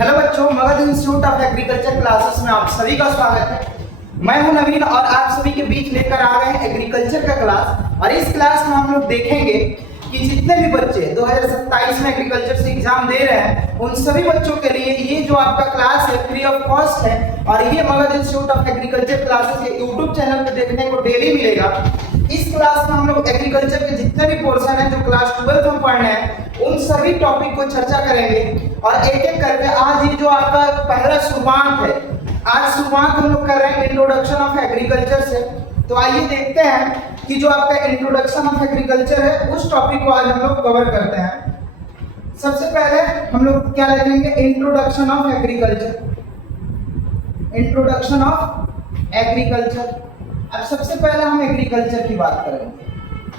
Hello बच्चों, Magadh institute of agriculture classes में आप सभी का स्वागत है। मैं हूं नवीन और आप सभी के बीच लेकर आ गए हैं एग्रीकल्चर का क्लास। और इस क्लास में हम लोग देखेंगे कि जितने भी बच्चे 2027 में एग्रीकल्चर से एग्जाम दे रहे हैं उन सभी बच्चों के लिए ये जो आपका क्लास है फ्री ऑफ कॉस्ट है। और ये Magadh institute of agriculture classes के यूट्यूब चैनल पे देखने को डेली मिलेगा। इस क्लास में हम लोग एग्रीकल्चर के जितने भी पोर्शन है जो क्लास 12 में पढ़ने हैं उन सभी टॉपिक को चर्चा करेंगे और एक एक करके आज ये जो आपका पहला शुरुआत है, आज शुरुआत हम लोग कर रहे हैं इंट्रोडक्शन ऑफ एग्रीकल्चर से। तो आइए देखते हैं कि जो आपका इंट्रोडक्शन ऑफ एग्रीकल्चर है उस टॉपिक को आज हम लोग कवर करते हैं। सबसे पहले हम लोग क्या देखेंगे, introduction of agriculture. Introduction of agriculture. अब सबसे पहले हम एग्रीकल्चर की बात करेंगे।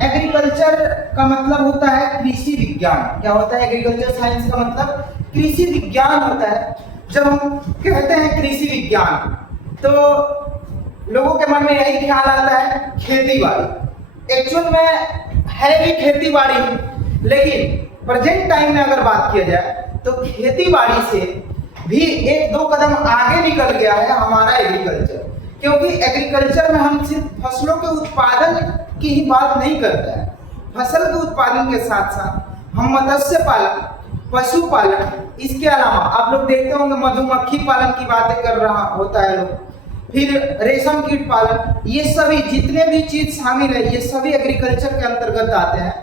एग्रीकल्चर का मतलब होता है कृषि विज्ञान। क्या होता है एग्रीकल्चर साइंस का मतलब? कृषि विज्ञान होता है। जब हम कहते हैं कृषि विज्ञान तो लोगों के मन में यही ख्याल आता है खेती बाड़ी। एक्चुअल में है भी खेती बाड़ी, लेकिन प्रेजेंट टाइम में अगर बात किया जाए तो खेती बाड़ी से भी एक दो कदम आगे निकल गया है हमारा एग्रीकल्चर। क्योंकि एग्रीकल्चर में हम सिर्फ फसलों के उत्पादन की ही बात नहीं करते हैं। फसल के उत्पादन के साथ साथ हम मत्स्य पालन, पशुपालन, इसके अलावा आप लोग देखते होंगे मधुमक्खी पालन की बातें कर रहा होता है लोग, फिर रेशम कीट पालन, ये सभी जितने भी चीज शामिल है ये सभी एग्रीकल्चर के अंतर्गत आते हैं।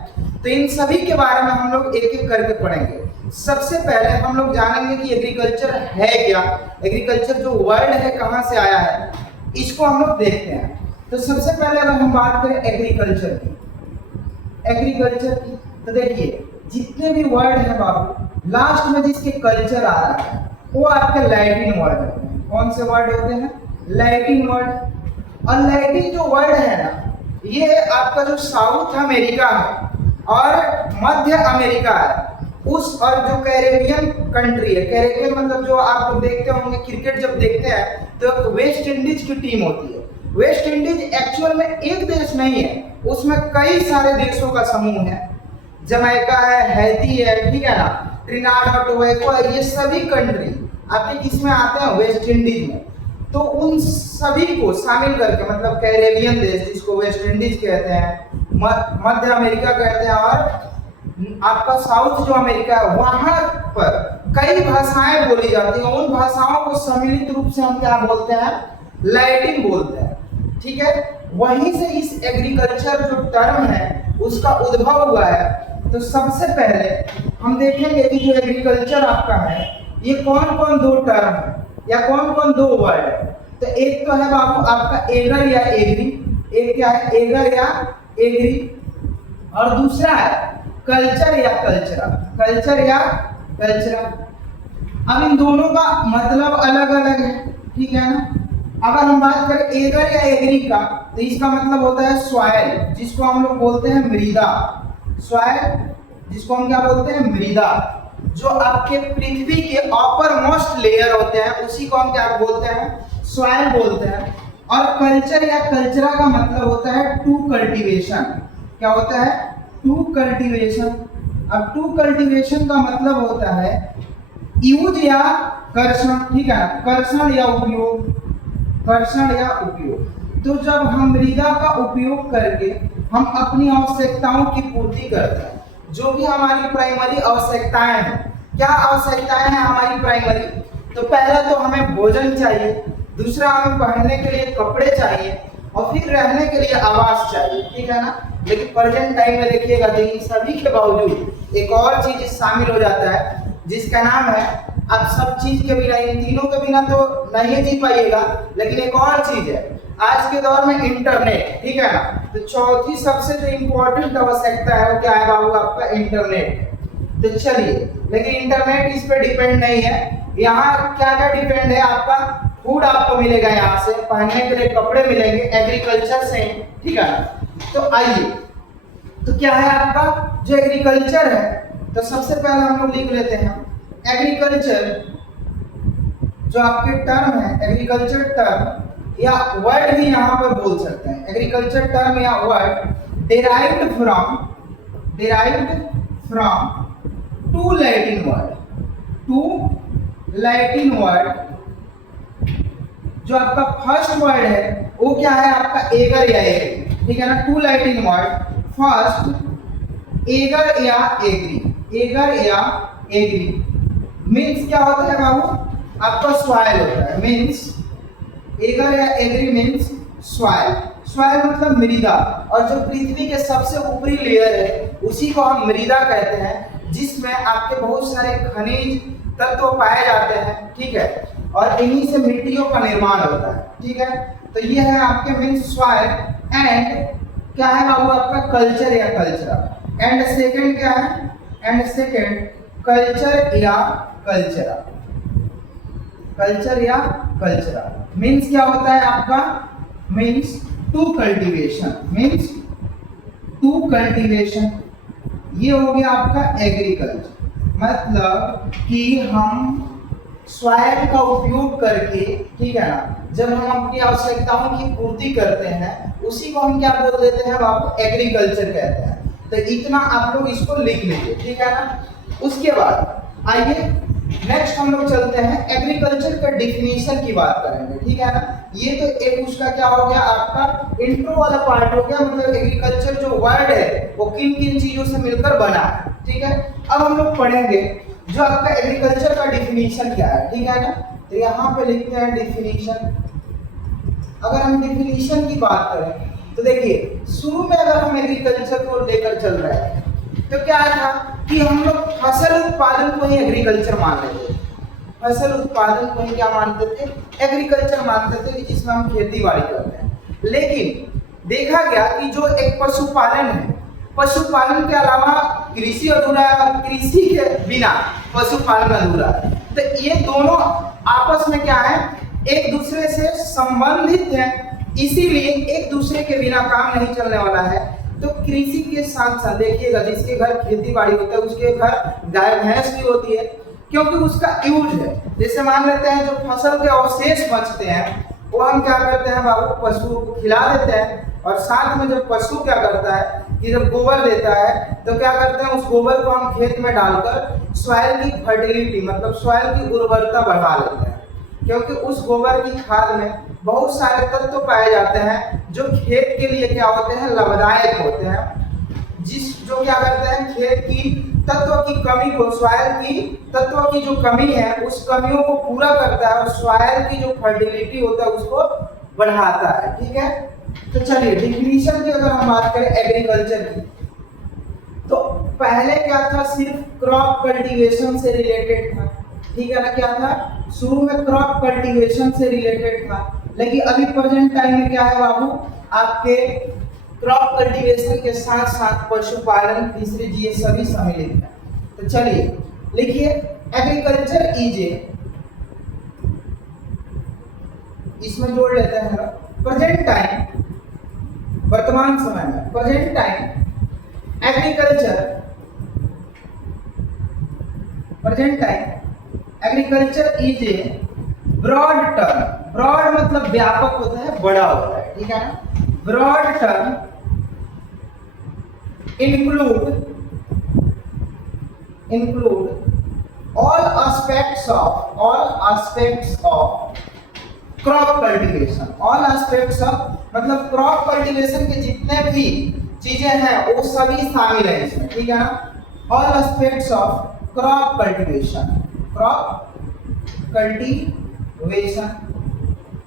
तो इन सभी के बारे में हम लोग एक एक करके पढ़ेंगे। सबसे पहले हम लोग जानेंगे कि एग्रीकल्चर है क्या, एग्रीकल्चर जो वर्ड है कहाँ से आया है, इसको हम लोग देखते हैं। तो सबसे पहले अगर हम बात करें एग्रीकल्चर की, तो देखिए जितने भी वर्ड है बाबू लास्ट में जिसके कल्चर आ रहा है वो आपके लैटिन वर्ड होते हैं। कौन से वर्ड होते हैं? Latin word. और लैटिन जो वर्ड है ना, ये आपका जो साउथ अमेरिका है और मध्य अमेरिका है उस, और जो कैरेबियन कंट्री है, कैरेबियन मतलब जो आप लोग देखते होंगे क्रिकेट जब देखते हैं तो वेस्ट इंडीज की टीम होती है। वेस्ट इंडीज एक्चुअल में एक देश नहीं है, उसमें कई सारे देशों का समूह है। जमैका है, हैती है, ठीक है ना, ट्रिनिडाद और टोबैगो है, ये सभी कंट्री आपके किस में आते हैं? वेस्ट इंडीज में। तो उन सभी को शामिल करके मतलब कैरेबियन देश जिसको वेस्ट इंडीज कहते हैं, मध्य अमेरिका कहते हैं, और आपका साउथ जो अमेरिका है वहां पर कई भाषाएं बोली जाती हैं। उन भाषाओं को सम्मिलित रूप से हम क्या बोलते हैं? लैटिन बोलते हैं। ठीक है, वहीं से इस एग्रीकल्चर जो टर्म है उसका उद्भव हुआ है। तो सबसे पहले हम देखेंगे कि जो एग्रीकल्चर आपका है ये कौन कौन दो टर्म है या कौन कौन दो वर्ड है। तो एक तो है बाबू आपका एगर या एग्री, एक क्या है? एगर या एग्री, और दूसरा है कल्चर या कल्चरा, कल्चर या कल्चरा। अब इन दोनों का मतलब अलग अलग है, ठीक है ना। अगर हम बात करें एगर या एग्री का तो इसका मतलब होता है सॉइल, जिसको हम लोग बोलते हैं मृदा। सॉइल जिसको हम क्या बोलते हैं? मृदा। जो आपके पृथ्वी के अपर मोस्ट लेयर होते हैं उसी को हम क्या बोलते हैं? सॉइल बोलते हैं। और कल्चर या कल्चरा का मतलब होता है टू कल्टीवेशन। क्या होता है? To cultivation. अब टू कल्टीवेशन का मतलब होता है यूज या कर्षण, ठीक है ना, कर्षण या उपयोग, कर्षण या उपयोग। तो जब हम मृदा का उपयोग करके हम अपनी आवश्यकताओं की पूर्ति करते हैं, जो भी हमारी प्राइमरी आवश्यकताएं हैं। क्या आवश्यकताएं हैं हमारी प्राइमरी? तो पहला तो हमें भोजन चाहिए, दूसरा हमें पहनने के लिए कपड़े चाहिए, और फिर रहने के लिए आवास चाहिए, ठीक है ना। लेकिन प्रेजेंट टाइम में देखिएगा तो इन सभी के बावजूद एक और चीज शामिल हो जाता है जिसका नाम है, अब सब चीज के बिना, इन तीनों के बिना तो नहीं जी पाइएगा, लेकिन एक और चीज है आज के दौर में इंटरनेट, ठीक है ना। तो चौथी सबसे जो इम्पोर्टेंट आवश्यकता है वो क्या है बाबू? आपका इंटरनेट। तो चलिए, लेकिन इंटरनेट इस पे डिपेंड नहीं है। यहाँ क्या क्या डिपेंड है? आपका फूड आपको मिलेगा, यहाँ से पहनने के लिए कपड़े मिलेंगे एग्रीकल्चर से, ठीक है ना। तो आइए, तो क्या है आपका जो एग्रीकल्चर है? तो सबसे पहले हम लोग लिख लेते हैं एग्रीकल्चर जो आपके टर्म है, एग्रीकल्चर टर्म या वर्ड भी यहाँ पर बोल सकते हैं। एग्रीकल्चर टर्म या word derived from to Latin word, to Latin word, जो आपका फर्स्ट वर्ड है वो क्या है आपका एगर या एग्री, ठीक है ना। To Latin word, first ager या एग्री, एगर या एग्री मीन्स क्या होता है बाबू, आपका सॉइल होता है, मीन्स एगर या एग्री मीन्स सॉइल, सॉइल मतलब मृदा, और जो पृथ्वी के सबसे ऊपरी लेयर है उसी को हम मृदा कहते हैं, जिसमें आपके बहुत सारे खनिज तत्व पाए जाते हैं, ठीक है, और इन्हीं से मिट्टियों का निर्माण होता है, ठीक है। तो ये है आपके मीन्स सॉइल, एंड क्या है बाबू आपका कल्चर या कल्चर, एंड सेकंड क्या है, एंड सेकंड कल्चर या कल्चरा, कल्चर या कल्चरा मीन्स क्या होता है आपका, means to cultivation, means to cultivation, ये हो गया आपका एग्रीकल्चर, मतलब कि हम सॉइल का उपयोग करके, ठीक है ना, जब हम अपनी आवश्यकताओं की पूर्ति करते हैं उसी को हम क्या बोल देते हैं बाबू, एग्रीकल्चर कहते हैं। तो इतना आप लोग इसको लिख लीजिए, ठीक है ना। उसके बाद आइए नेक्स्ट हम लोग चलते हैं एग्रीकल्चर का डिफिनीशन की बात करेंगे, ठीक है ना। ये तो एक उसका क्या हो गया आपका इंट्रो वाला पार्ट हो गया, मतलब एग्रीकल्चर जो वर्ड है वो किन किन चीजों से मिलकर बना है, ठीक है। अब हम लोग पढ़ेंगे जो आपका एग्रीकल्चर का डिफिनीशन क्या है, ठीक है ना। तो यहाँ पे लिखते हैं डिफिनीशन। अगर हम डिफिनीशन की बात करें तो देखिए शुरू में अगर हम एग्रीकल्चर को लेकर चल रहे हैं तो क्या था कि हम लोग फसल उत्पादन को ही एग्रीकल्चर मान लेते थे, फसल उत्पादन को ही क्या मानते थे, एग्रीकल्चर मानते थे, जिसमें हम खेती बाड़ी करते हैं। लेकिन देखा गया कि जो एक पशुपालन है, पशुपालन के अलावा कृषि अधूरा है और कृषि के बिना पशुपालन अधूरा है। तो ये दोनों आपस में क्या है, एक दूसरे से संबंधित हैं, इसीलिए एक दूसरे के बिना काम नहीं चलने वाला है। तो कृषि के साथ साथ देखिएगा जिसके घर खेती बाड़ी होता है उसके घर गाय भैंस भी होती है, क्योंकि उसका यूज है। जैसे मान लेते हैं जो फसल के अवशेष बचते हैं वो हम क्या करते हैं बाबू, पशुओं को खिला देते हैं, और साथ में जब पशु क्या करता है कि जब गोबर देता है तो क्या करते हैं, उस गोबर को हम खेत में डालकर सॉइल की फर्टिलिटी मतलब सॉइल की उर्वरता बढ़ा लेते हैं, क्योंकि उस गोबर की खाद में बहुत सारे तत्व पाए जाते हैं जो खेत के लिए क्या होते हैं, लाभदायक होते हैं, जो क्या करते हैं खेत की तत्व की कमी को, सॉइल की तत्व की जो कमी है उस कमियों को पूरा करता है, और सॉइल की जो फर्टिलिटी होता है उसको बढ़ाता है, ठीक है। तो चलिए डिफिनीशन की अगर हम बात करें एग्रीकल्चर की, तो पहले क्या था, सिर्फ क्रॉप कल्टीवेशन से रिलेटेड था, ठीक है ना। क्या था, शुरू में क्रॉप कल्टीवेशन से रिलेटेड था, लेकिन अभी प्रेजेंट टाइम में क्या है बाबू, आपके क्रॉप कल्टीवेशन के साथ साथ पशुपालन, फिशरीज, ये सभी सम्मिलित है। तो चलिए लिखिए एग्रीकल्चर इज ए, इसमें जोड़ लेते हैं प्रेजेंट टाइम, वर्तमान समय में present time agriculture, present time agriculture is a broad term, broad मतलब व्यापक होता है, बड़ा होता है, ठीक है ना। Broad term include all aspects of crop cultivation, all aspects of मतलब क्रॉप कल्टीवेशन के जितने भी चीजें हैं वो सभी शामिल है इसमें, ठीक है ना। All aspects of crop cultivation, crop cultivation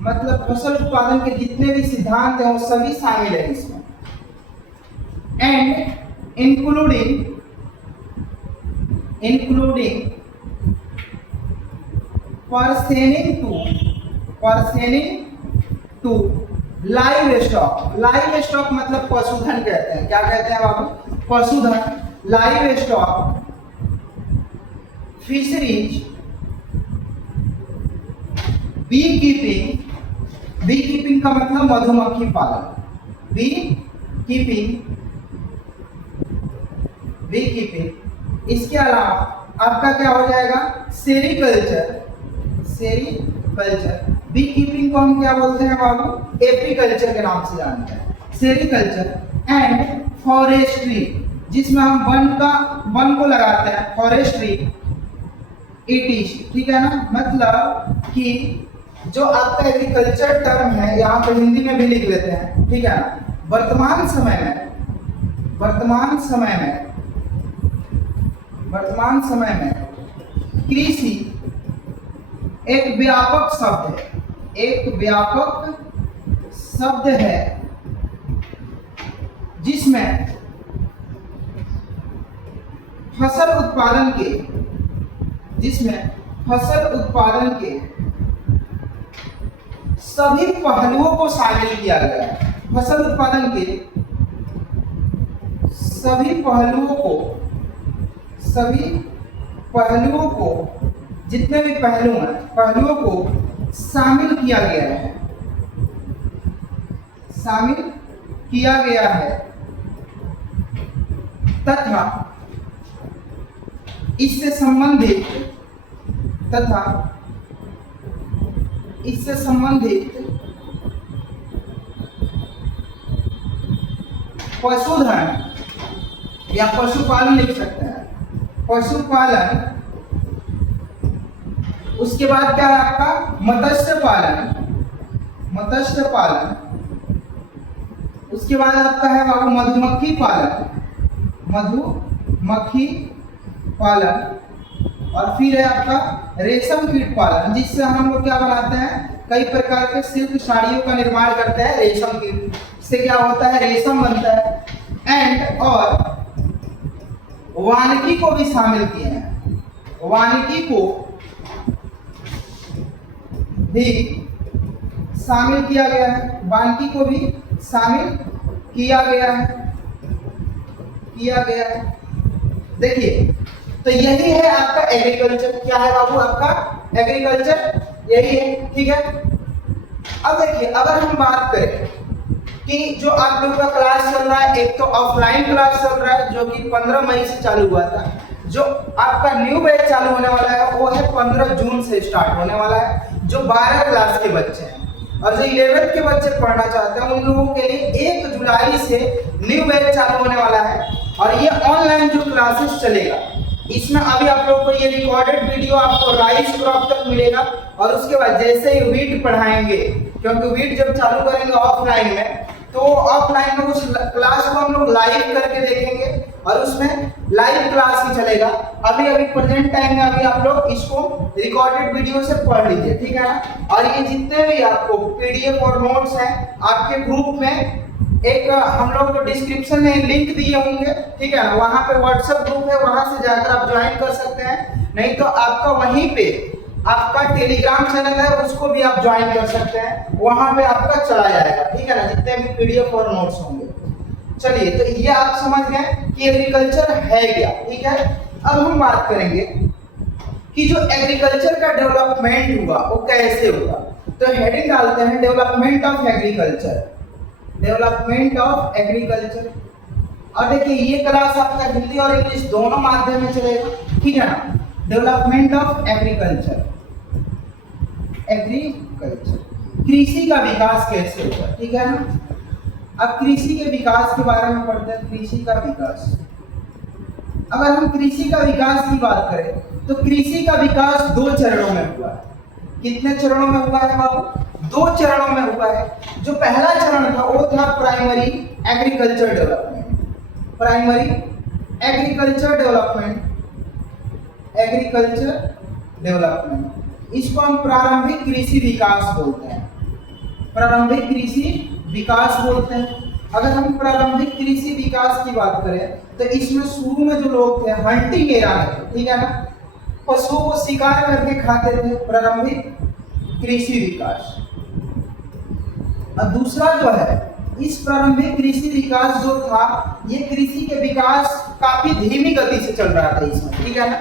मतलब फसल उत्पादन के जितने भी सिद्धांत हैं वो सभी शामिल है इसमें। And including pertaining to livestock मतलब पशुधन कहते हैं, क्या कहते हैं बाबू, पशुधन, livestock, fisheries, beekeeping का मतलब मधुमक्खी पालन, बी कीपिंग। इसके अलावा आपका क्या हो जाएगा, सेरीकल्चर, बी कीपिंग को हम क्या बोलते हैं बाबू, एपीकल्चर के नाम से जानते हैं, सेरीकल्चर। एंड फॉरेस्ट्री जिसमें हम वन को लगाते हैं, फॉरेस्ट्री ETC, ठीक है ना। मतलब कि जो आपका एग्रीकल्चर टर्म है, यहाँ पे हिंदी में भी लिख लेते हैं, ठीक है ना। वर्तमान समय में कृषि एक व्यापक शब्द है जिसमें फसल उत्पादन के सभी पहलुओं को शामिल किया गया है। फसल उत्पादन के सभी पहलुओं को जितने भी पहलुओं को शामिल किया गया है तथा इससे संबंधित पशुधन या पशुपालन लिख सकते हैं। पशुपालन, उसके बाद क्या है आपका मत्स्य पालन, उसके बाद आपका है बाबू मधुमक्खी पालन, और फिर है आपका रेशम कीट पालन, जिससे हम लोग क्या बनाते हैं, कई प्रकार के सिल्क साड़ियों का निर्माण करते हैं। रेशम कीट से क्या होता है, रेशम बनता है। एंड और वानिकी को भी शामिल किए हैं, वानिकी को भी शामिल किया गया है, वानिकी को भी शामिल किया गया है। देखिए, तो यही है आपका एग्रीकल्चर। क्या है बाबू आपका एग्रीकल्चर, यही है, ठीक है। अब देखिए, अगर हम बात करें कि जो आप लोगों का क्लास चल रहा है, एक तो ऑफलाइन क्लास चल रहा है जो कि 15 मई से चालू हुआ था। जो आपका न्यू बैच चालू होने वाला है वो है 15 जून से स्टार्ट होने वाला है, जो 12 क्लास के बच्चे हैं। और जो 11th के बच्चे पढ़ना चाहते हैं उन लोगों के लिए 1 जुलाई से न्यू बैच चालू होने वाला है। और ये ऑनलाइन जो क्लासेस चलेगा, इसमें अभी आप लोग को ये रिकॉर्डेड वीडियो आपको राइस क्रॉप तक मिलेगा। और उसके बाद जैसे ही वीट पढ़ाएंगे, क्योंकि वीट जब चालू करेंगे ऑफलाइन में, तो ऑफलाइन में उस क्लास को हम लोग लाइव करके देखेंगे और उसमें लाइव क्लास ही चलेगा। अभी प्रेजेंट टाइम में अभी आप लोग इसको रिकॉर्डेड वीडियो से पढ़ लीजिए, ठीक है ना। और ये जितने भी आपको पीडीएफ और नोट्स हैं आपके ग्रुप में, एक हम लोग को डिस्क्रिप्शन में लिंक दिए होंगे, ठीक है ना। वहां पे व्हाट्सएप ग्रुप है, वहां से जाकर आप ज्वाइन कर सकते हैं। नहीं तो आपका वहीं पे आपका टेलीग्राम चैनल है, उसको भी आप ज्वाइन कर सकते हैं, वहां पे आपका चला जाएगा, ठीक है ना, जितने भी पीडीएफ और नोट्स होंगे। चलिए, तो ये आप समझ गए कि एग्रीकल्चर है क्या, ठीक है। अब हम बात करेंगे कि जो एग्रीकल्चर का डेवलपमेंट हुआ वो कैसे हुआ। तो हेडिंग डालते हैं development of agriculture, development of agriculture. और देखिए, ये क्लास आपका हिंदी और इंग्लिश दोनों माध्यम में चलेगा, ठीक है ना। डेवलपमेंट ऑफ एग्रीकल्चर, कृषि का विकास कैसे होगा, ठीक है ना। अब कृषि के विकास के बारे में पढ़ते हैं। कृषि का विकास, अगर हम कृषि का विकास की बात करें तो कृषि का विकास 2 चरणों में हुआ है। कितने चरणों में हुआ है बाबू? 2 चरणों में हुआ है। जो पहला चरण था वो था primary agriculture development, primary agriculture development. इसको हम प्रारंभिक कृषि विकास बोलते हैं, प्रारंभिक कृषि विकास बोलते हैं। अगर हम प्रारंभिक कृषि विकास की बात करें तो इसमें शुरू में जो लोग थे हंटिंग एरा में थे, ठीक है ना, पशुओं को शिकार करके खाते थे, प्रारंभिक कृषि विकास। और दूसरा जो है, इस प्रारंभिक कृषि विकास जो था, ये कृषि के विकास काफी धीमी गति से चल रहा था इसमें, ठीक है ना।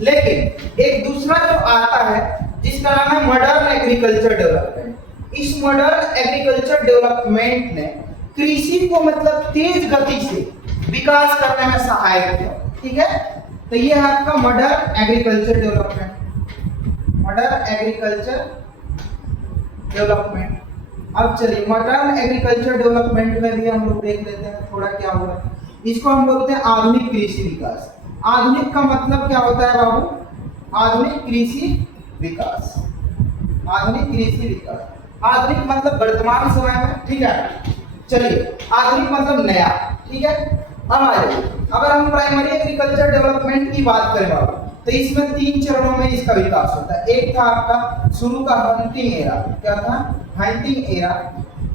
लेकिन एक दूसरा जो आता है जिसका नाम है मॉडर्न एग्रीकल्चर डेवलपमेंट। इस मॉडर्न एग्रीकल्चर डेवलपमेंट ने कृषि को मतलब तेज गति से विकास करने में सहायक किया, ठीक है। तो ये है आपका modern agriculture development, modern agriculture development. अब चलिए, मॉडर्न एग्रीकल्चर डेवलपमेंट में भी हम लोग देख लेते हैं थोड़ा क्या हुआ। इसको हम बोलते हैं आधुनिक कृषि विकास। आधुनिक का मतलब क्या होता है बाबू? आधुनिक कृषि विकास। आधुनिक कृषि विकास, आधुनिक मतलब वर्तमान समय में, ठीक है। चलिए, आधुनिक मतलब नया, ठीक है। अब आ जाइए, अगर हम प्राइमरी एग्रीकल्चर डेवलपमेंट की बात करें बाबू, तो इसमें 3 चरणों में इसका विकास होता है। एक था आपका शुरू का हंटिंग एरा, क्या था? Hunting era.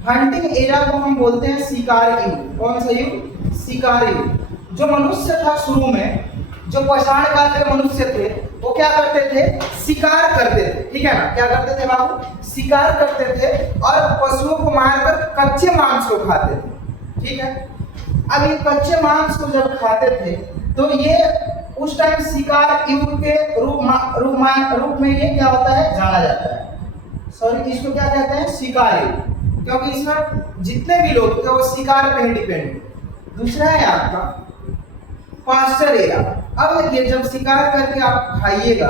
हंटिंग एरा को हम बोलते हैं शिकार युग। कौन सा युग? शिकार युग। जो मनुष्य था शुरू में, जो पाषाण काल के मनुष्य थे, वो क्या करते थे? शिकार करते थे, ठीक है ना। क्या करते थे बाबू? शिकार करते थे और पशुओं को मारकर कच्चे मांस को खाते थे, ठीक है। अब ये कच्चे मांस को जब खाते थे तो ये उस टाइम शिकार युग के रूप में ये क्या होता है? जाना जाता है। सॉरी, इसको क्या कहते हैं? शिकार युग, क्योंकि इसमें जितने भी लोग थे वो शिकार पे ही डिपेंड। दूसरा है आपका पास्चर एरा। अब देखिए, जब शिकार करके आप खाइएगा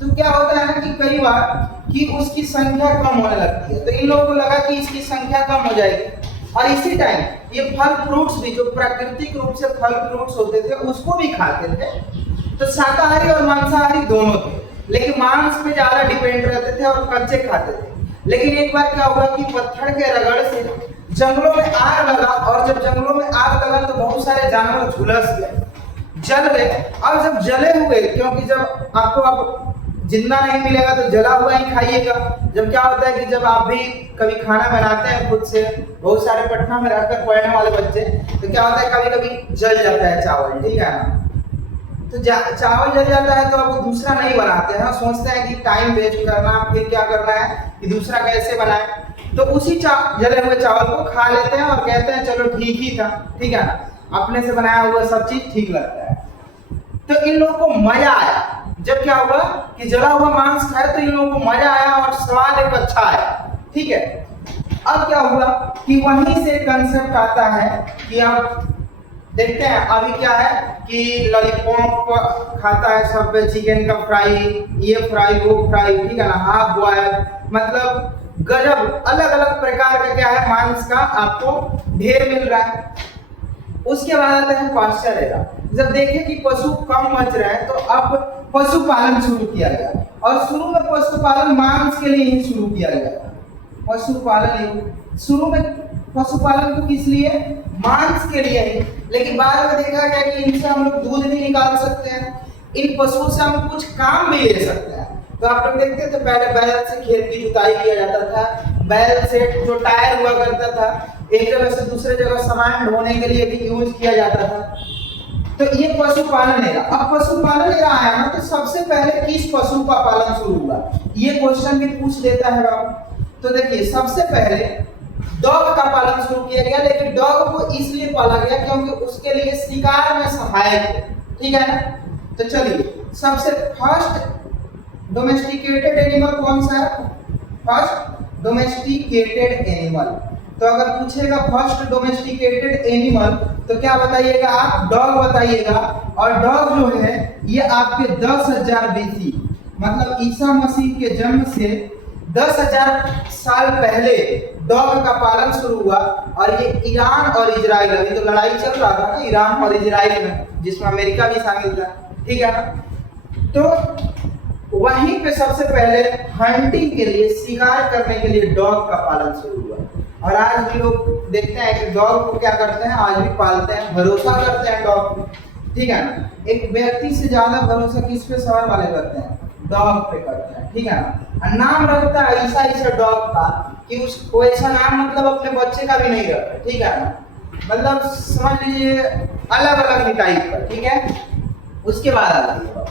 तो क्या होता है ना कि कई बार कि उसकी संख्या कम होने लगती है, तो इन लोगों को लगा कि इसकी संख्या कम हो जाएगी, और इसी टाइम ये फल फ्रूट्स भी, जो प्राकृतिक रूप से फल फ्रूट्स होते थे, उसको भी खाते थे। तो शाकाहारी और मांसाहारी दोनों थे, लेकिन मांस पे ज्यादा डिपेंड रहते थे और कच्चे खाते थे। लेकिन एक बार क्या हुआ कि पत्थर के रगड़ से जंगलों में आग लगा, और जब जंगलों में आग लगा तो बहुत सारे जानवर झुलस गए, जल गए। अब जब जले हुए, क्योंकि जब आपको अब जिंदा नहीं मिलेगा तो जला हुआ ही खाइएगा। जब क्या होता है कि जब आप भी कभी खाना बनाते हैं खुद से, बहुत सारे पटना में रहकर पढ़ने वाले बच्चे, तो क्या होता है कभी कभी जल जाता है चावल, ठीक है ना। तो चावल जल जाता है तो अब वो दूसरा नहीं बनाते हैं, सोचते हैं कि टाइम वेस्ट करना, फिर क्या करना है कि दूसरा कैसे बनाए, तो उसी जले हुए चावल को खा लेते हैं और कहते हैं चलो ठीक ही था, ठीक है ना, अपने से बनाया हुआ सब चीज ठीक लगता है। तो इन लोगों को मजा आया, जब क्या हुआ कि जला हुआ मांस खाए तो इन लोगों को मजा आया और स्वाद एक अच्छा आया, ठीक है। अब क्या हुआ कि वहीं से कंसेप्ट आता है कि अब देखते हैं अभी क्या है कि लॉलीपॉप खाता है सब, चिकन का फ्राई, ये फ्राई वो फ्राई, ठीक है ना, हाफ बॉयल, मतलब गजब अलग अलग प्रकार का क्या है मांस का आपको ढेर मिल रहा है। उसके बाद आता है पास्चर एरा। जब देखें कि पशु कम मच रहा है तो अब पशुपालन शुरू किया गया, और शुरू में पशुपालन मांस के लिए ही शुरू किया गया। पशुपालन शुरू में पशुपालन को किस लिए? मांस के लिए ही, लेकिन बाद में देखा गया कि इनसे हम लोग दूध भी निकाल सकते हैं, इन पशुओं से हम कुछ काम भी ले सकते हैं। तो आप लोग देखते थे पहले बैल से खेत की जुताई किया जाता था, बैल से जो टायर हुआ करता था, एक जगह से दूसरे जगह सामान ढोने के लिए भी यूज किया जाता था। तो ये पशुपालन एरा। अब पशुपालन एरा आया ना, तो सबसे पहले किस पशु का पालन शुरू हुआ, ये क्वेश्चन भी पूछ देता है बाबू। तो देखिए, सबसे पहले डॉग का पालन शुरू किया गया, लेकिन डॉग को इसलिए पाला गया क्योंकि उसके लिए शिकार में सहायक है, ठीक है ना। तो चलिए, सबसे फर्स्ट डोमेस्टिकेटेड एनिमल कौन सा है? First domesticated animal. तो अगर पूछेगा फर्स्ट डोमेस्टिकेटेड एनिमल तो क्या बताइएगा आप? डॉग बताइएगा। और डॉग जो है ये आपके 10,000 BC, मतलब ईसा मसीह के जन्म से 10,000 साल पहले डॉग का पालन शुरू हुआ। और ये ईरान और इजराइल, अभी तो लड़ाई चल रहा था ना ईरान और इजराइल में, जिसमें अमेरिका भी शामिल था, ठीक है ना। तो वहीं पे सबसे पहले हंटिंग के लिए, शिकार करने के लिए डॉग का पालन शुरू हुआ। और आज भी लोग देखते हैं कि डॉग को क्या करते हैं, आज भी पालते हैं, भरोसा करते हैं डॉग पे, ठीक है ना। एक व्यक्ति से ज्यादा भरोसा किस पे शहर वाले करते हैं? डॉग पे करते हैं, ठीक है ना। और नाम रखता है ऐसा ऐसा डॉग का कि उसको ऐसा नाम मतलब अपने बच्चे का भी नहीं रखता, ठीक है ना, मतलब समझ लीजिए अलग अलग ही टाइप का, ठीक है। उसके बाद आती है,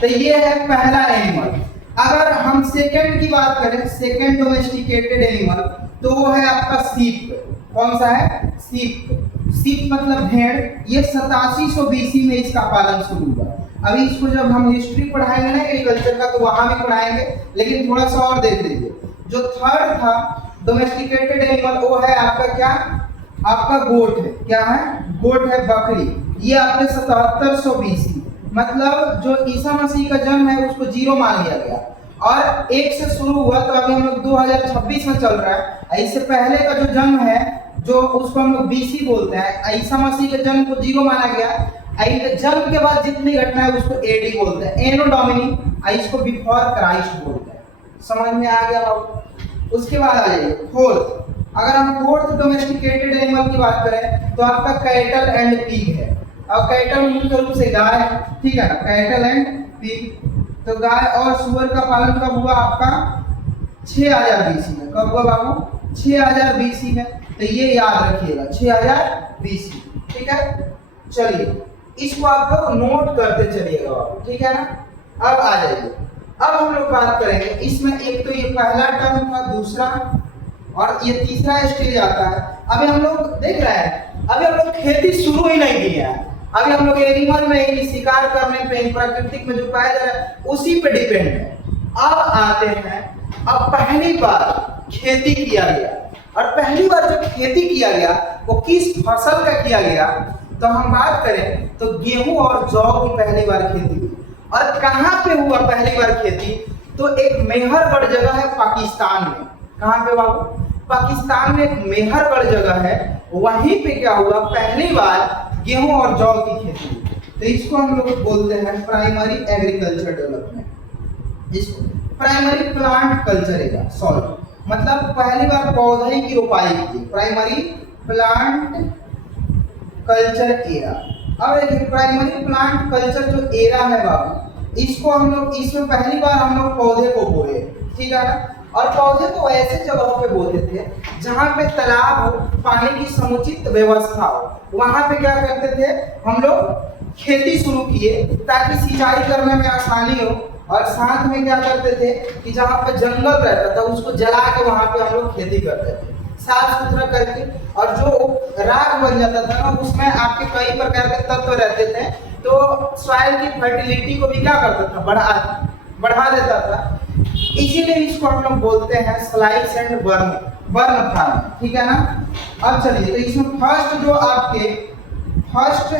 तो ये है पहला एनिमल। अगर हम सेकंड की बात करें, सेकंड डोमेस्टिकेटेड एनिमल, तो वो है आपका सीप। कौन सा है? सीप। सीप मतलब भेड़। ये 8700 BC में इसका पालन शुरू हुआ। अभी इसको जब हम हिस्ट्री पढ़ाएंगे ना एग्रीकल्चर का, तो वहां भी पढ़ाएंगे, लेकिन थोड़ा सा और देख लीजिए। जो थर्ड था डोमेस्टिकेटेड एनिमल, वो है आपका क्या? आपका गोट है। क्या है? गोट है, बकरी। ये आपके 7700 BC, मतलब जो ईसा मसीह का जन्म है उसको 0 मान लिया गया, और 1 से शुरू हुआ, तो अभी हम लोग 2026 में चल रहा है। इससे पहले का जो जन्म है, जो उसको हम लोग BC बोलते हैं, ईसा मसीह के जन्म को 0 माना गया, जन्म के बाद जितनी घटना है उसको एडी बोलते हैं, एनो डोमिनी, इसको बिफोर क्राइस्ट बोलते हैं। समझ में आ गया बाबू। उसके बाद आ जाइए फोर्थ। अगर हम फोर्थ डोमेस्टिकेटेड एनिमल की बात करें तो आपका कैटल एंड पिग है। अब कैटल मुख्य रूप से गाय है, ठीक है ना, कैटल एंड पिग। तो गाय और सुअर का पालन कब हुआ आपका 6000 BC में। कब हुआ बाबू 6000 BC में। तो ये याद रखिएगा 6000 BC, ठीक है। चलिए इसको आप लोग नोट करते चलिएगा बाबू, ठीक है ना। अब आ जाइए, अब हम लोग बात करेंगे इसमें, एक तो ये पहला टर्म था, दूसरा और ये तीसरा स्टेज आता है। अभी हम लोग देख रहे हैं, अभी हम लोग खेती शुरू ही नहीं किए हैं, अभी हम लोग एनिमल में ही शिकार करने पे, प्राकृतिक में जो पाया जा रहा है उसी पे डिपेंड है। अब आते हैं, अब पहली बार खेती किया गया, और पहली बार जब खेती किया गया वो किस फसल का किया गया, तो हम बात करें तो गेहूं और जौ की पहली बार खेती हुई। और कहाँ पे हुआ पहली बार खेती, तो एक मेहरगढ़ जगह है पाकिस्तान में। कहाँ पे बाबू, पाकिस्तान में एक मेहरगढ़ जगह है, वहीं पे क्या हुआ पहली बार गेहूं और जौ की खेती हुई। तो इसको हम लोग बोलते हैं प्राइमरी एग्रीकल्चर डेवलपमेंट, इसको primary plant culture area, sorry मतलब पहली बार पौधे की रोपाई की, प्राइमरी प्लांट कल्चर एरा। अब देखिए प्राइमरी प्लांट कल्चर जो एरा है बाबू, इसको हम लोग, इसमें पहली बार हम लोग पौधे को बोए, ठीक है ना। और पौधे को ऐसे जगहों पे बोते थे जहाँ पे तालाब हो, पानी की समुचित व्यवस्था हो, वहाँ पे क्या करते थे हम लोग खेती शुरू किए ताकि सिंचाई करने में आसानी हो। और साथ में क्या करते थे कि जहाँ पे जंगल रहता था उसको जला के वहाँ पे हम लोग खेती करते थे साफ सुथरा करके। और जो राख बन जाता था ना उसमें आपके कई प्रकार के तत्व रहते थे, तो सॉइल की फर्टिलिटी को भी क्या करता था, बढ़ा देता था। इसीलिए इसको हम लोग बोलते हैं स्लाइस एंड बर्न फार्म, ठीक है ना। अब चलिए, तो इसमें फर्स्ट जो आपके फर्स्ट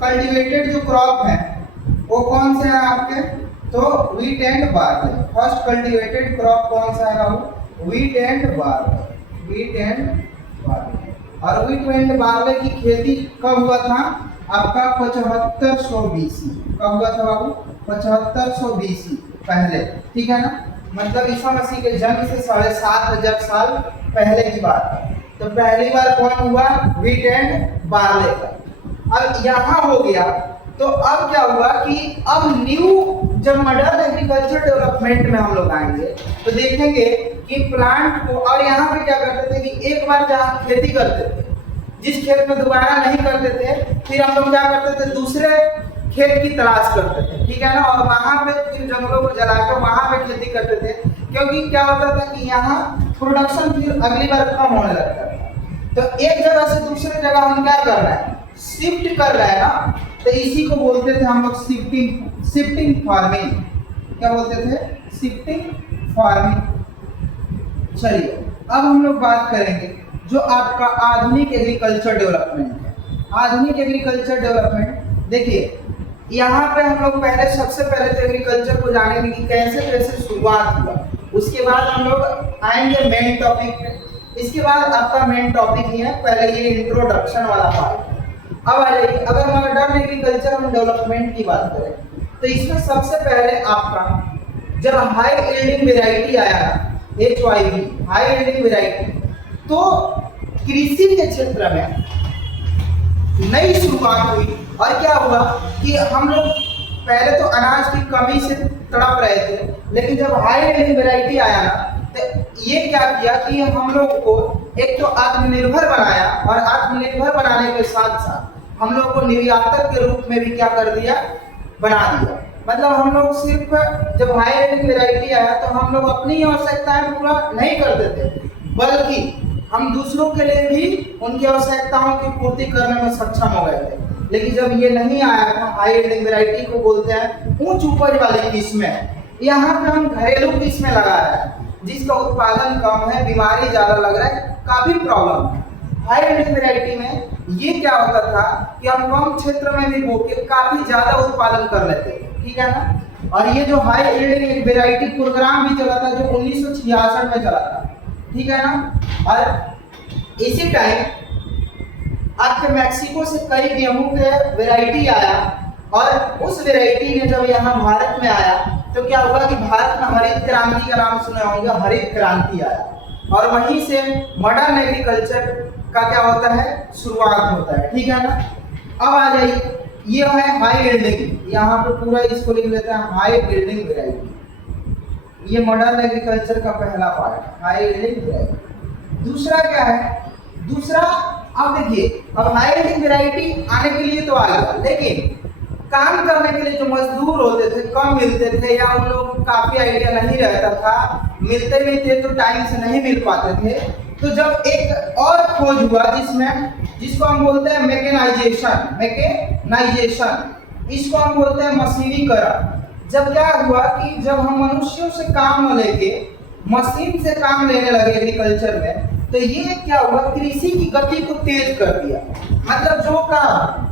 कल्टीवेटेड जो क्रॉप है वो कौन से हैं आपके, तो wheat and barley. First cultivated crop कौन सा है बाबू, wheat and barley, wheat and barley. और व्हीट एंड बार्ले की खेती कब हुआ था आपका 7500 BC। कब हुआ था बाबू 7500 BC पहले, ठीक है ना। मतलब ईसा मसीह के जन्म से 7500 साल पहले की बात है। तो पहली बार कौन हुआ, व्हीट एंड बार्ले का। अब यहाँ हो गया, तो अब क्या हुआ कि अब न्यू जब मॉडर्न एग्रीकल्चर डेवलपमेंट में हम लोग आएंगे तो देखेंगे कि प्लांट को, और यहाँ पे क्या करते थे कि एक बार जहाँ खेती करते थे, जिस खेत में दोबारा नहीं करते थे, फिर हम लोग क्या करते थे दूसरे खेत की तलाश करते थे, ठीक है ना। और वहाँ पे फिर जंगलों को जलाकर वहाँ पे खेती करते थे, क्योंकि क्या होता था कि यहाँ प्रोडक्शन फिर अगली बार कम होने लगता था। तो एक जगह से दूसरे जगह हम क्या कर रहे हैं, शिफ्ट कर रहे हैं ना, तो इसी को बोलते थे हम लोग शिफ्टिंग फार्मिंग। क्या बोलते थे, शिफ्टिंग फार्मिंग। चलिए अब हम लोग बात करेंगे जो आपका आधुनिक एग्रीकल्चर डेवलपमेंट है। आधुनिक एग्रीकल्चर डेवलपमेंट, देखिए यहाँ पे हम लोग पहले, सबसे पहले तो एग्रीकल्चर को जानेंगे कि कैसे कैसे शुरुआत हुआ। उसके बाद हम लोग आएंगे मेन टॉपिक पे। इसके बाद आपका मेन टॉपिक ही है, पहले ये इंट्रोडक्शन वाला पार्ट। अब आ जाइए, अगर मॉडर्न एग्रीकल्चर हम डेवलपमेंट की बात करें तो इसमें सबसे पहले आपका जब हाई यील्डिंग वेराइटी आया ना, HYV हाई यील्डिंग वेराइटी, तो कृषि के क्षेत्र में नई शुरुआत हुई। और क्या हुआ कि हम लोग पहले तो अनाज की कमी से तड़प रहे थे, लेकिन जब हाई यील्डिंग वेराइटी आया ना तो ये क्या किया कि हम लोग को एक तो आत्मनिर्भर बनाया, और आत्मनिर्भर बनाने के साथ साथ हम लोग को निर्यातक के रूप में भी क्या कर दिया, बना दिया। मतलब हम लोग सिर्फ जब हाई यील्डिंग वेराइटी आया तो हम लोग अपनी आवश्यकताएं पूरा नहीं करते थे, बल्कि हम दूसरों के लिए भी उनकी आवश्यकताओं की पूर्ति करने में सक्षम हो गए थे। लेकिन जब ये नहीं आया था, हाई यील्डिंग वेराइटी को बोलते हैं उच्च उपज वाली किस्में, यहाँ पे हम घरेलू किस्में लगा रहे हैं जिसका उत्पादन कम है, बीमारी ज्यादा लग रहा है, काफी प्रॉब्लम है। हाई यील्डिंग वेराइटी में ये क्या होता था कि हम कम क्षेत्र में भी बोके काफी ज्यादा उत्पादन कर लेते थे, ठीक है ना। और ये जो हाई यील्डिंग वेराइटी प्रोग्राम भी चला था जो 1966 में चला था, ठीक है ना। और इसी टाइम आपके मैक्सिको से कई गेहूं के वैरायटी आया, और उस वैरायटी ने जब यहाँ भारत में आया तो क्या हुआ कि भारत में हरित क्रांति का नाम सुने होंगे, हरित क्रांति आया, और वहीं से मॉडर्न एग्रीकल्चर का क्या होता है, शुरुआत होता है। ठीक है ना। अब आ जाइए, ये है हाई बिल्डिंग, यहाँ पे पूरा इसको लिख लेते हैं हाई बिल्डिंग वैरायटी। ये मॉडर्न एग्रीकल्चर का पहला पार्ट, हाई बिल्डिंग वैरायटी। दूसरा क्या है, दूसरा अब देखिए, अब हाई बिल्डिंग वैरायटी आने के लिए तो आ गया, लेकिन काम करने के लिए जो मजदूर होते थे कम मिलते थे, या उन लोगों को काफी आइडिया नहीं रहता था, मिलते भी थे तो टाइम से नहीं मिल पाते थे। तो जब एक और खोज हुआ जिसको हम बोलते हैं मैकेनाइजेशन, इसको हम बोलते हैं मशीनीकरण। जब क्या हुआ कि जब हम मनुष्यों से काम न लेके मशीन से काम लेने लगे एग्रीकल्चर में, तो ये क्या हुआ, कृषि की गति को तेज कर दिया। मतलब जो काम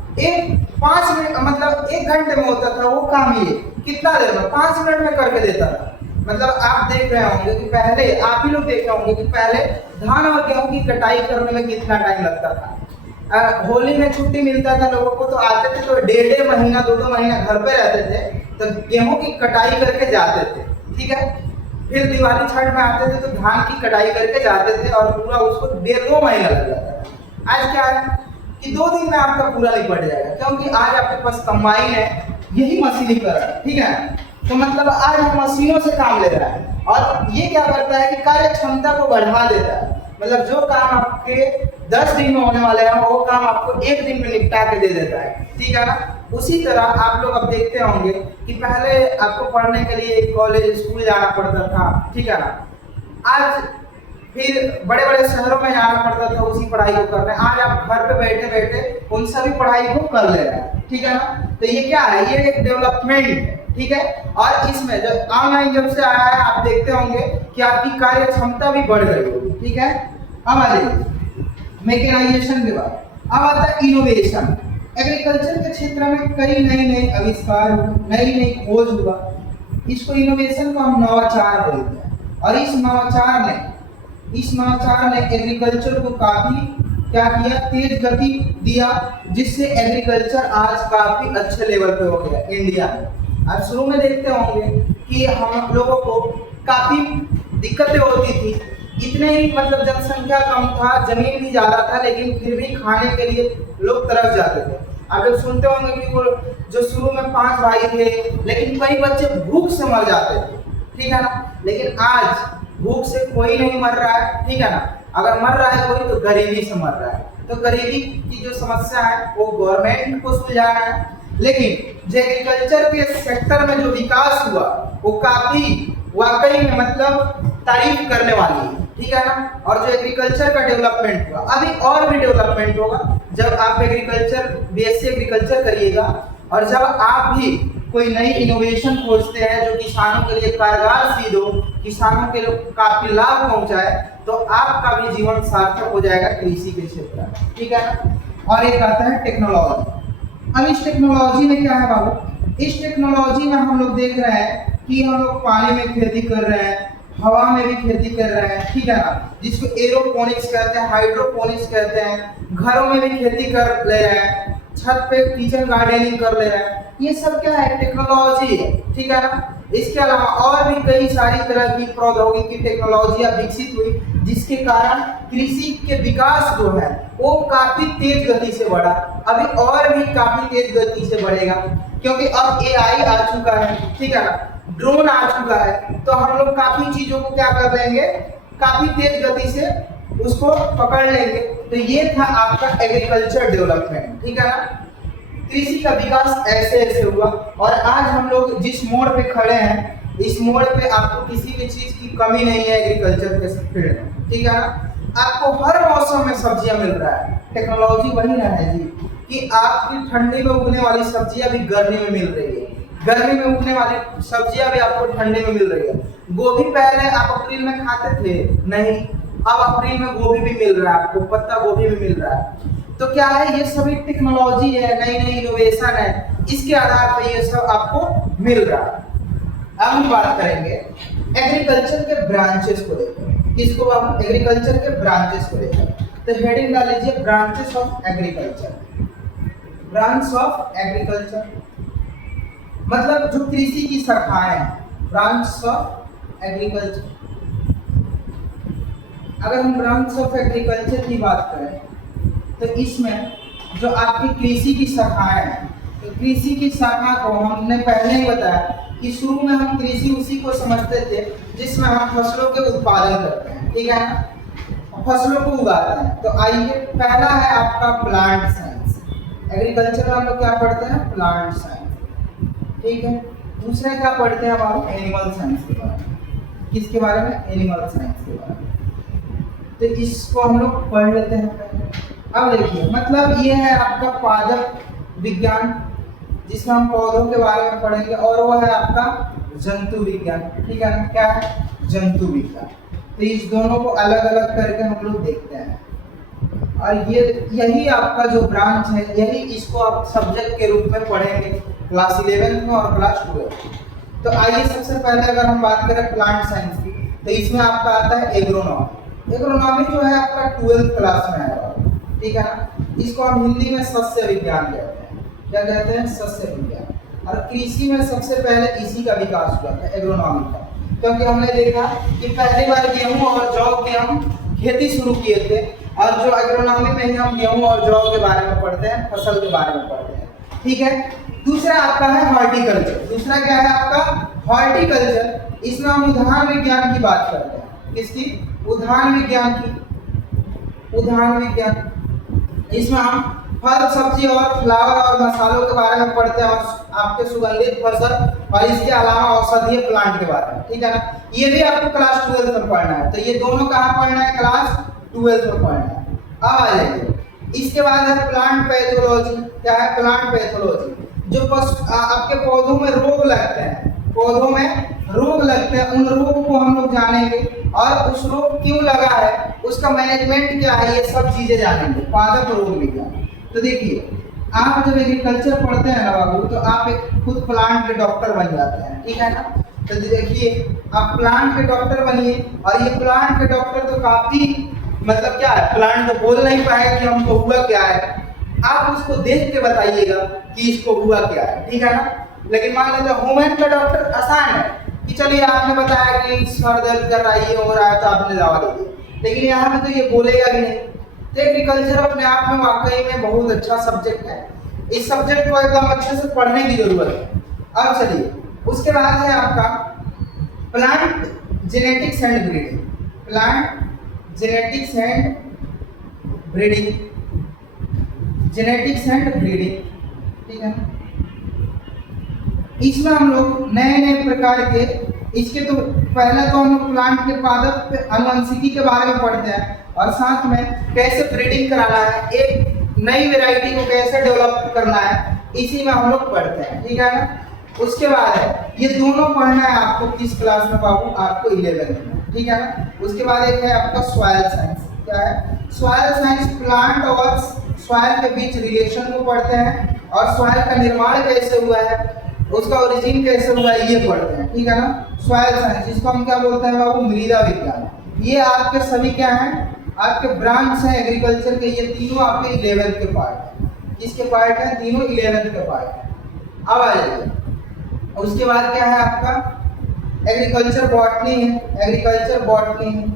5 मिनट मतलब 1 घंटे में होता था, वो काम ये कितना देर में 5 मिनट में करके देता था। मतलब आप देख रहे होंगे कि पहले, आप ही लोग देख रहे होंगे कि पहले धान और गेहूं की कटाई करने में कितना टाइम लगता था। होली में छुट्टी मिलता था लोगों को, तो आते थे तो 1.5 महीना 2 महीना घर पे रहते थे, तो गेहूं की कटाई करके जाते थे। ठीक है। फिर दिवाली छठ में आते थे तो धान की कटाई करके जाते थे, और पूरा उसको 1.5-2 महीना लग जाता था। आज क्या है कि 2 दिन में आपका पूरा निपट जाएगा, क्योंकि आज आपके पास कंबाइन है, यही मशीनीकरण। ठीक है। तो मतलब आज हम मशीनों से काम ले रहा है, और ये क्या करता है कि कार्य क्षमता को बढ़ा देता है। मतलब जो काम आपके 10 दिन में होने वाले हैं, वो काम आपको 1 दिन में निपटा के दे देता है। ठीक है ना। उसी तरह आप लोग अब देखते होंगे कि पहले आपको पढ़ने के लिए कॉलेज स्कूल जाना पड़ता था। ठीक है ना। आज फिर बड़े बड़े शहरों में जाना पड़ता था उसी पढ़ाई को करने, आज आप घर पे बैठे बैठे उन सभी पढ़ाई को कर ले रहे हैं। ठीक है ना। तो ये क्या है, ये एक डेवलपमेंट है। ठीक है। और इसमें जब ऑनलाइन जब से आया है, आप देखते होंगे कि आपकी कार्य क्षमता भी बढ़ गई होगी। ठीक है। अब आ जाइए मैकेनाइजेशन के बाद, अब आता है इनोवेशन। एग्रीकल्चर के क्षेत्र में कई नए आविष्कार, नई खोज हुआ, इसको इनोवेशन को हम नवाचार बोलते हैं। और इस नवाचार ने एग्रीकल्चर को काफी क्या किया, तेज गति दिया, जिससे एग्रीकल्चर आज काफी अच्छे लेवल पे हो गया इंडिया में। आप शुरू में देखते होंगे कि हम लोगों को काफी दिक्कतें होती थी, इतने ही मतलब जनसंख्या कम था, जमीन भी ज्यादा था, लेकिन फिर भी खाने के लिए लोग तरस जाते थे। आप लोग सुनते होंगे कि वो जो शुरू में 5 भाई थे, लेकिन कई बच्चे भूख से मर जाते थे। ठीक है ना। लेकिन आज भूख से कोई नहीं मर रहा है। ठीक है ना। अगर मर रहा है कोई तो गरीबी से मर रहा है। तो गरीबी की जो समस्या है वो गवर्नमेंट को सुलझाना है, लेकिन जो एग्रीकल्चर के सेक्टर में जो विकास हुआ वो काफी वाकई में मतलब तारीफ करने वाली है। ठीक है ना। और जो एग्रीकल्चर का डेवलपमेंट हुआ, अभी और भी डेवलपमेंट होगा जब आप बीएससी एग्रीकल्चर करिएगा, और जब आप भी कोई नई इनोवेशन खोजते हैं जो किसानों के लिए कारगर सिद्ध हो, किसानों के लिए काफी लाभ पहुंचाए, तो आपका भी जीवन सार्थक हो जाएगा कृषि के क्षेत्र में। ठीक है ना। और एक आता है टेक्नोलॉजी। अब इस टेक्नोलॉजी में क्या है बाबू, इस टेक्नोलॉजी में हम लोग देख रहे हैं कि हम लोग पानी में खेती कर रहे हैं, हवा में भी खेती कर रहे हैं। ठीक है ना। जिसको एरोपोनिक्स कहते हैं, हाइड्रोपोनिक्स कहते हैं। घरों में भी खेती कर ले रहे हैं, छत पे किचन गार्डनिंग कर ले रहे हैं। ये सब क्या है, टेक्नोलॉजी है। ठीक है ना। इसके अलावा और भी कई सारी तरह की प्रौद्योगिकी टेक्नोलॉजियां विकसित हुई, जिसके कारण कृषि के विकास जो है वो काफी तेज गति से बढ़ा। अभी और भी काफी तेज गति से बढ़ेगा, क्योंकि अब एआई आ चुका है। ठीक है ना। ड्रोन आ चुका है, तो हम लोग काफी चीजों को क्या कर लेंगे, काफी तेज गति से उसको पकड़ लेंगे। तो ये था आपका एग्रीकल्चर डेवलपमेंट। ठीक है ना। कृषि का विकास ऐसे ऐसे हुआ, और आज हम लोग जिस मोड़ पे खड़े हैं, इस मोड़ पे आपको किसी भी चीज की कमी नहीं है एग्रीकल्चर के फील्ड में। ठीक है ना। आपको हर मौसम में सब्जियां मिल रहा है। टेक्नोलॉजी वही ना है जी कि आपकी ठंडी में उगने वाली सब्जियां भी गर्मी में मिल रही है, गर्मी में उगने वाली सब्जियां भी आपको ठंडी में मिल रही है। गोभी पहले आप अप्रैल में खाते थे, नहीं, अब अप्रैल में गोभी भी मिल रहा है आपको, पत्ता गोभी भी मिल रहा है। तो क्या है, ये सभी टेक्नोलॉजी है, नई इनोवेशन है, इसके आधार पर ये सब आपको मिल रहा है। अब हम बात करेंगे एग्रीकल्चर के ब्रांचेस को लेकर। किसको? हम एग्रीकल्चर के ब्रांचेस को लेकर। तो हेडिंग डाल लीजिए branches of agriculture. Branch of agriculture मतलब जो कृषि की शाखाएं हैं, ब्रांच ऑफ एग्रीकल्चर। अगर हम ब्रांच ऑफ एग्रीकल्चर की बात करें तो इसमें जो आपकी कृषि की शाखाएं हैं, तो कृषि की शाखा को हमने पहले ही बताया कि शुरू में हम कृषि उसी को समझते थे जिसमें हम फसलों के उत्पादन करते हैं, ठीक है ना, फसलों को उगाते हैं। तो आइए, पहला है आपका प्लांट साइंस। एग्रीकल्चर में हम लोग क्या पढ़ते हैं? प्लांट साइंस, ठीक है। दूसरा क्या पढ़ते हैं हम? एनिमल साइंस के बारे में। किसके बारे में? एनिमल साइंस के बारे में। तो इसको हम लोग पढ़ लेते हैं पहले। अब देखिए, मतलब ये है आपका पादप विज्ञान, जिसमें हम पौधों के बारे में पढ़ेंगे, और वो है आपका जंतु विज्ञान, ठीक है ना। क्या है? जंतु विज्ञान। तो इस दोनों को अलग अलग करके हम लोग देखते हैं, और ये यही आपका जो ब्रांच है, यही इसको आप सब्जेक्ट के रूप में पढ़ेंगे क्लास 11 में और क्लास 12। तो आइए, सबसे पहले अगर हम बात करें प्लांट साइंस की, तो इसमें आपका आता है एग्रोनॉमी। एग्रोनॉमी जो है आपका 12th क्लास में आएगा, ठीक है ना। इसको हम हिंदी में सस्य विज्ञान कहते हैं। क्या कहते हैं? सस्य विज्ञान। और कृषि में सबसे पहले इसी का विकास हुआ था, एग्रोनॉमी का, क्योंकि हमने देखा कि पहली बार गेहूं और जौ की हम खेती शुरू किए थे, और जो एग्रोनॉमी में ही हम गेहूं और जौ के बारे में पढ़ते हैं, फसल के बारे में पढ़ते हैं, ठीक है। दूसरा आपका है हॉर्टिकल्चर। दूसरा क्या है आपका? हॉर्टिकल्चर। इसमें हम उद्यान विज्ञान की बात करते हैं। किसकी? उद्यान विज्ञान की। उद्यान विज्ञान, इसमें हम फल, सब्जी और फ्लावर और मसालों के बारे में पढ़ते हैं, और आपके सुगंधित फसल और इसके अलावा औषधीय प्लांट के बारे में, ठीक है ना। ये भी आपको क्लास 12 में पढ़ना है। तो ये दोनों कहाँ पढ़ना है? क्लास 12 में पढ़ना है। अब आ जाइए, इसके बाद है प्लांट पैथोलॉजी। क्या है? Plant pathology. जो आपके पौधों में रोग लगते हैं, पौधों में रोग लगते हैं, उन रोगों को हम लोग जानेंगे, और उस रोग क्यों लगा है, उसका मैनेजमेंट क्या है, ये सब चीजें जानेंगे। पादप रोग विज्ञान। तो देखिए, आप जब एग्रीकल्चर पढ़ते हैं ना बाबू, तो आप एक खुद प्लांट के डॉक्टर बन जाते हैं, ठीक है ना। तो देखिए, आप प्लांट के डॉक्टर बनिए, और ये प्लांट के डॉक्टर तो काफी मतलब क्या है, प्लांट तो बोल नहीं पाएगा कि हमको हुआ क्या है, आप उसको देख के बताइएगा कि इसको हुआ क्या है, ठीक है ना। लेकिन मान लेते हैं ह्यूमन का डॉक्टर आसान है कि चलिए आपने बताया कि सर दर्द कर रहा है, ये हो रहा है, तो आपने दवा दे दी, लेकिन यहाँ पे तो ये बोलेगा भी नहीं। तो एग्रीकल्चर अपने आप में वाकई में बहुत अच्छा सब्जेक्ट है। इस सब्जेक्ट को एकदम अच्छे से पढ़ने की जरूरत है। अब चलिए, उसके बाद है आपका plant genetics and breeding. Plant genetics and breeding, genetics and breeding, ठीक है। इसमें हम लोग नए नए प्रकार के, इसके तो पहले तो हम लोग प्लांट के पादप आनुवंशिकी के बारे में पढ़ते हैं, और साथ में कैसे ब्रीडिंग कराना है, एक नई वैरायटी को कैसे डेवलप करना है, इसी में हम लोग पढ़ते हैं, ठीक है ना। उसके बाद है, ये दोनों पढ़ना है आपको किस क्लास में बाबू? आपको 11th में, ठीक है ना। उसके बाद एक है आपका सॉइल साइंस। क्या है? सॉइल साइंस प्लांट और सॉइल के बीच रिलेशन को पढ़ते हैं, और सॉइल का निर्माण कैसे हुआ है, उसका ओरिजिन कैसे हुआ है, ये पढ़ते हैं, ठीक है ना। सॉइल साइंस, जिसको हम क्या बोलते हैं बाबू? मृदा विज्ञान। ये आपके सभी क्या हैं? आपके ब्रांच हैं एग्रीकल्चर के। ये तीनों आपके 11th के पार्ट हैं। किसके पार्ट हैं? तीनों 11th के पार्ट हैं। अब आ जाइए, उसके बाद क्या है आपका? एग्रीकल्चर बॉटनी है। एग्रीकल्चर बॉटनी है,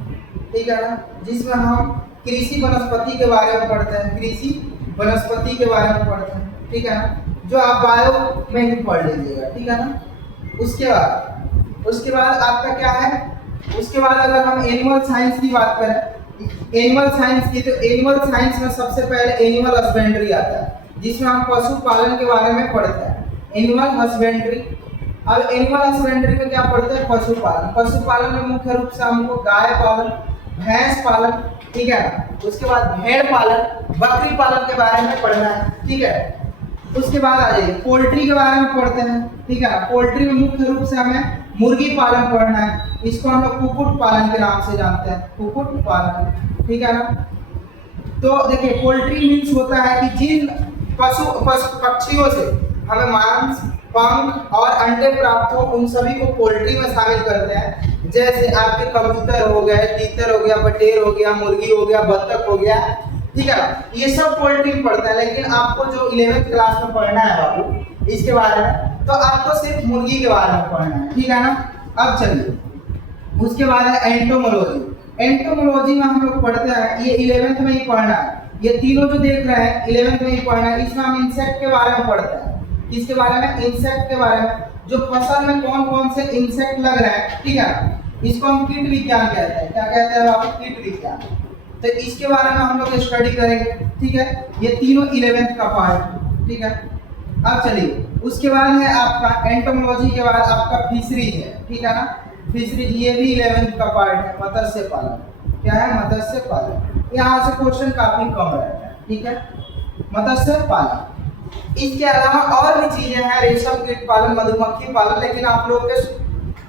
ठीक है ना, जिसमें हम कृषि वनस्पति के बारे में पढ़ते हैं। कृषि वनस्पति के बारे में पढ़ते हैं, ठीक है ना, जो आप बायो में ही पढ़ लीजिएगा, ठीक है ना। उसके बाद आपका क्या है? उसके बाद अगर हम एनिमल साइंस की बात करें, एनिमल साइंस की, तो एनिमल साइंस में सबसे पहले एनिमल हस्बेंड्री आता है, जिसमें हम पशुपालन के बारे में पढ़ते हैं। Animal husbandry. अब एनिमल हस्बेंड्री में क्या पढ़ते हैं? पशुपालन। पशुपालन में मुख्य रूप से हमको गाय पालन, भैंस पालन, ठीक है ना। उसके बाद भेड़ पालन, बकरी पालन के बारे में पढ़ना है, ठीक है। उसके बाद आ जाइए, पोल्ट्री के बारे में पढ़ते हैं, ठीक है। पोल्ट्री में मुख्य रूप से हमें मुर्गी पालन पढ़ना है। इसको हम लोग कुक्कुट पालन के नाम से जानते हैं, कुक्कुट पालन, ठीक है ना। तो देखिए, पोल्ट्री मीन्स होता है कि जिन पक्षियों से हमें मांस, पंख और अंडे प्राप्त हो, उन सभी को पोल्ट्री में शामिल करते हैं। जैसे आपके कबूतर हो गए, तीतर हो गया, बटेर हो गया, मुर्गी हो गया, बत्तख हो गया, ठीक है ना। ये सब पोल्ट्री पढ़ता है, लेकिन आपको जो 11th क्लास में पढ़ना है बाबू इसके बारे में, तो आपको सिर्फ मुर्गी के बारे में पढ़ना है, ठीक है ना। अब चलिए उसके बाद है एंटोमोलॉजी। एंटोमोलॉजी में हम लोग पढ़ते हैं, ये 11th में ही पढ़ना है, ये तीनों जो देख रहे हैं 11th में ही पढ़ना है। इसमें हम इंसेक्ट के बारे में पढ़ते हैं। किसके बारे में? इंसेक्ट के बारे में, जो फसल में कौन कौन से इंसेक्ट लग रहे हैं, ठीक है। इसको हम कीट विज्ञान कहते हैं। क्या कहते हैं आप? कीट विज्ञान। तो इसके बारे में हम लोग स्टडी करेंगे, ठीक है। ये तीनों 11th का पार्ट, ठीक है। अब चलिए उसके बाद है आपका एंटोमोलॉजी के बाद आपका फिशरीज है, ठीक है ना। फिशरीज ये भी 11th का पार्ट है, मत्स्य पालन। क्या है? मत्स्य पालन। यहाँ से क्वेश्चन काफी कम रहता है, ठीक है। मत्स्य पालन, इसके अलावा और भी चीजें हैं, रेशम कीट पालन, मधुमक्खी पालन, लेकिन आप लोग के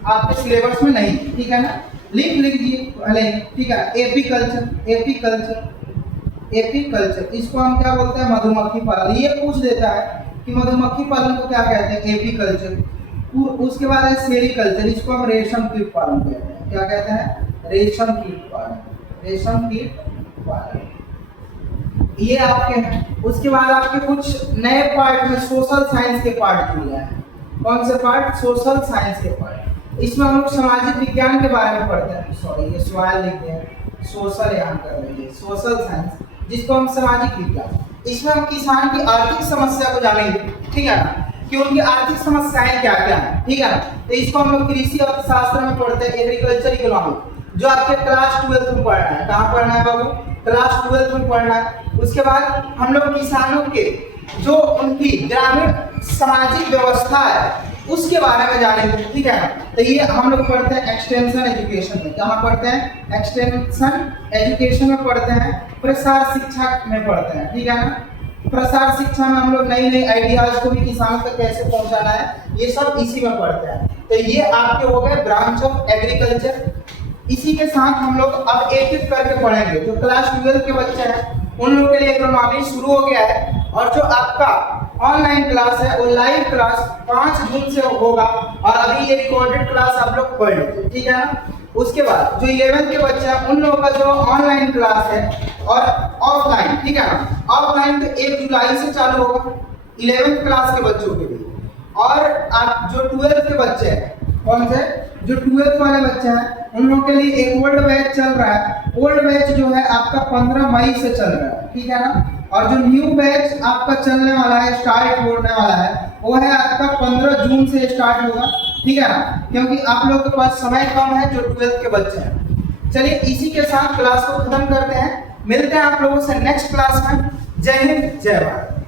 आपके सिलेबस में नहीं, ठीक है ना। लिख लीजिए पहले, ठीक है। एपीकल्चर, एपीकल्चर, एपीकल्चर, इसको हम क्या बोलते हैं? मधुमक्खी पालन। ये पूछ देता है कि मधुमक्खी पालन को क्या कहते हैं? एपीकल्चर। उसके बाद है सेरीकल्चर, इसको हम रेशम कीट पालन कहते हैं। क्या कहते हैं? रेशम कीट पालन, रेशम कीट पालन। ये आपके हैं। उसके बाद आपके कुछ नए पार्ट में सोशल साइंस के पार्ट जुड़ गए हैं। कौन से पार्ट? सोशल साइंस के पार्ट। इसमें हम लोग सामाजिक विज्ञान के बारे में पढ़ते हैं। सॉरी, ये सवाल लिख दिया, सोशल यहाँ कर लीजिए, सोशल साइंस, जिसको हम सामाजिक विज्ञान। इसमें हम किसान की आर्थिक समस्या को जानेंगे, ठीक है ना, कि उनकी आर्थिक समस्याएं क्या क्या है, ठीक है ना। तो इसको हम लोग कृषि अर्थशास्त्र में पढ़ते हैं, एग्रीकल्चर इकोनॉमिक, जो आपके क्लास 12th में पढ़ना है। कहाँ पढ़ना है बाबू? क्लास 12th में पढ़ना है। उसके बाद हम लोग किसानों के जो उनकी ग्रामीण सामाजिक व्यवस्था है उसके बारे में जानेंगे, ठीक है ना। तो ये हम लोग पढ़ते हैं एक्सटेंशन एजुकेशन में। कहाँ पढ़ते हैं? एक्सटेंशन एजुकेशन में पढ़ते हैं, प्रसार शिक्षा में पढ़ते हैं, ठीक है ना। प्रसार शिक्षा में हम लोग नई नई आइडियाज को भी किसानों तक कैसे पहुंचाना है, ये सब इसी में पढ़ते हैं। तो ये आपके हो गए ब्रांच ऑफ एग्रीकल्चर। इसी के साथ हम लोग अब एक एक करके पढ़ेंगे। जो क्लास 12 के बच्चे हैं उन लोगों के लिए इकोनॉमी शुरू हो गया है, और जो आपका ऑनलाइन क्लास है वो लाइव क्लास 5 जून से होगा, और अभी ये रिकॉर्डेड क्लास आप लोग पढ़ लीजिए, ठीक है ना। उसके बाद जो 11th के बच्चे हैं उन लोगों का जो ऑनलाइन क्लास है और ऑफलाइन, ठीक है ना। ऑफलाइन तो 1 जुलाई से चालू होगा 11th क्लास के बच्चों के लिए, और आप जो 12th के बच्चे हैं, कौन से? जो 12th वाले बच्चे हैं उन लोगों के लिए एक ओल्ड बैच चल रहा है। ओल्ड बैच जो है आपका 15 मई से चल रहा है, ठीक है ना। और जो न्यू बैच आपका चलने वाला है, स्टार्ट होने वाला है, वो है आपका 15 जून से स्टार्ट होगा, ठीक है ना। क्योंकि आप लोग के पास समय कम है जो 12th के बच्चे हैं। चलिए इसी के साथ क्लास को खत्म करते हैं, मिलते हैं आप लोगों से नेक्स्ट क्लास में। जय हिंद, जय भारत।